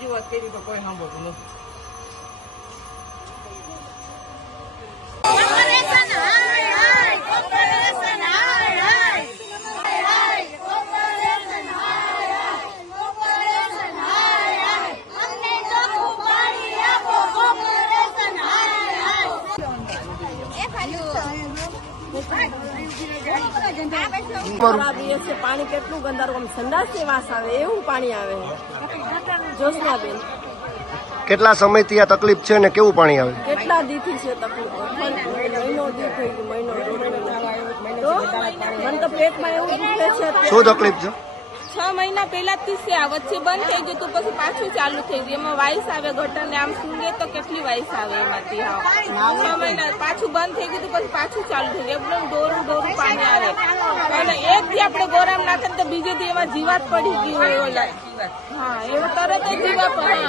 રજૂઆત કરી તો કોઈ સાંભળતું નથી. પાણી કેટલું ગંદારું સંડાસ થી વાસ આવે એવું પાણી આવે. જોશનાબેન, કેટલા સમયથી આ તકલીફ છે ને કેવું પાણી આવે? કેટલા દીથી છે તકલીફ? મહિનો દી થઈ ગયો, મહિનો મને તો પેટમાં એવું દુખે છે. શું તકલીફ છે? 6 મહિના પહેલાથી છે. આ વચ્ચે બંધ થઈ ગયું તું, પછી પાછું ચાલુ થઈ ગયું. એમાં વાઇસ આવે ગટર ને આમ સૂંઘે તો કેટલી વાઇસ આવે એમાંથી. 6 મહિના પાછું બંધ થઈ ગયું પછી પાછું ચાલુ થઈ ગયું. એકદમ ડોરું ડોરું પાણી આવે અને એક દી આપણે ગોરામ નાખે તો બીજે દી એમાં જીવાત પડી ગઈ હોય. હા, એવું તરત જ જીવાત પડી.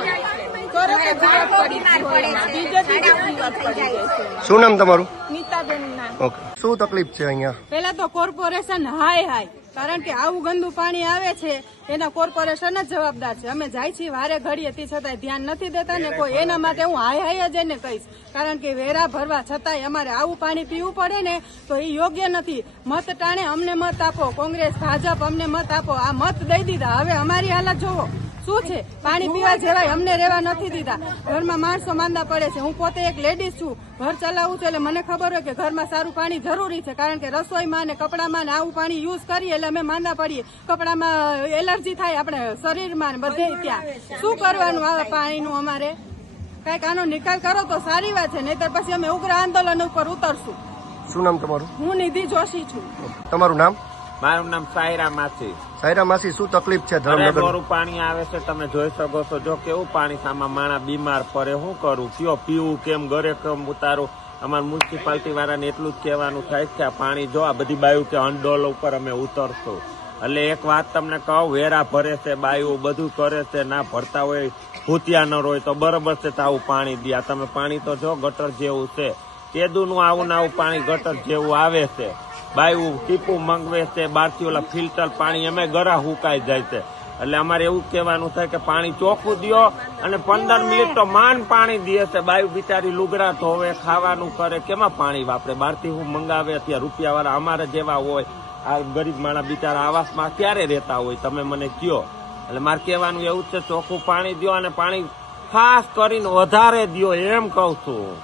શું નામ તમારું? નીતાબેન ના. ઓકે, શું તકલીફ છે અહીંયા? પેલા તો કોર્પોરેશન હાય કારણ કે આવું ગંદુ પાણી આવે છે એના કોર્પોરેશન જ જવાબદાર છે. અમે જાય છીએ વારે ઘડીએ તે છતાંય ધ્યાન નથી દેતા ને કોઈ. એના માટે હું હાય જ એને કહીશ, કારણ કે વેરા ભરવા છતાંય અમારે આવું પાણી પીવું પડે ને તો એ યોગ્ય નથી. મત ટાણે અમને મત આપો, કોંગ્રેસ ભાજપ અમને મત આપો. આ મત દઈ દીધા, હવે અમારી હાલત જોવો શું છે. પાણી પીવા જેવાય અમને રહેવા નથી દીધા. ઘરમાં માણસો માંદા પડે છે. હું પોતે એક લેડીઝ છું, ઘર ચલાવું છું, એટલે મને ખબર હોય કે ઘરમાં સારું પાણી જરૂરી છે, કારણ કે રસોઈમાં ને કપડામાં ને આવું પાણી યુઝ કરીએ એટલે અમે માંદા પડીએ. કપડામાં એલર્જી થાય, આપણે શરીરમાં બધે. ત્યાં શું કરવાનું આવા પાણીનું? અમારે કઈક આનો નિકાલ કરો તો સારી વાત છે, નહીતર પછી અમે ઉગ્ર આંદોલન ઉપર ઉતરશું. શું નામ તમારું? હું નિધિ જોશી છું. તમારું નામ? મારું નામ સાયરા માસી. સાયરા માસી, શું તકલીફ છે? ધર્મનગર પાણી આવે છે, તમે જોઈ શકો છો. જો કેવું પાણી સામા માણા બીમાર પડે. શું કરું? કયો પીવું, કેમ ઘરે કેમ ઉતારું? અમારા મ્યુનિસિપાલિટી વાળાને એટલું જ કહેવાનું થાય કે આ પાણી જો આ બધી બાયું કે અંડોલ ઉપર અમે ઉતરશું. એટલે એક વાત તમને કહું, વેરા ભરે છે બાયું, બધું કરે છે. ના ભરતા હોય, ભૂતિયાનર હોય તો બરોબર છે તો આવું પાણી દે. તમે પાણી તો જો ગટર જેવું છે, કેદુનું આવું ને આવું પાણી ગટર જેવું આવે છે. બાયું ટીપું મંગવે છે બહારથી, ઓલા ફિલ્ટર પાણી અમે ગરા હુકાઈ જાય છે. એટલે અમારે એવું કહેવાનું થાય કે પાણી ચોખ્ખું દો, અને 15 મિનિટ તો માન પાણી દે છે. બાયું બિચારી લુગડા ધોવે, ખાવાનું કરે, કેમાં પાણી વાપરે? બહારથી હું મંગાવે ત્યાં રૂપિયા વાળા અમારે જેવા હોય. આ ગરીબ માણસ બિચારા આવાસમાં ક્યારે રહેતા હોય તમે મને કયો? એટલે મારે કહેવાનું એવું જ છે, ચોખ્ખું પાણી દો, અને પાણી ખાસ કરીને વધારે દો એમ કહું છું.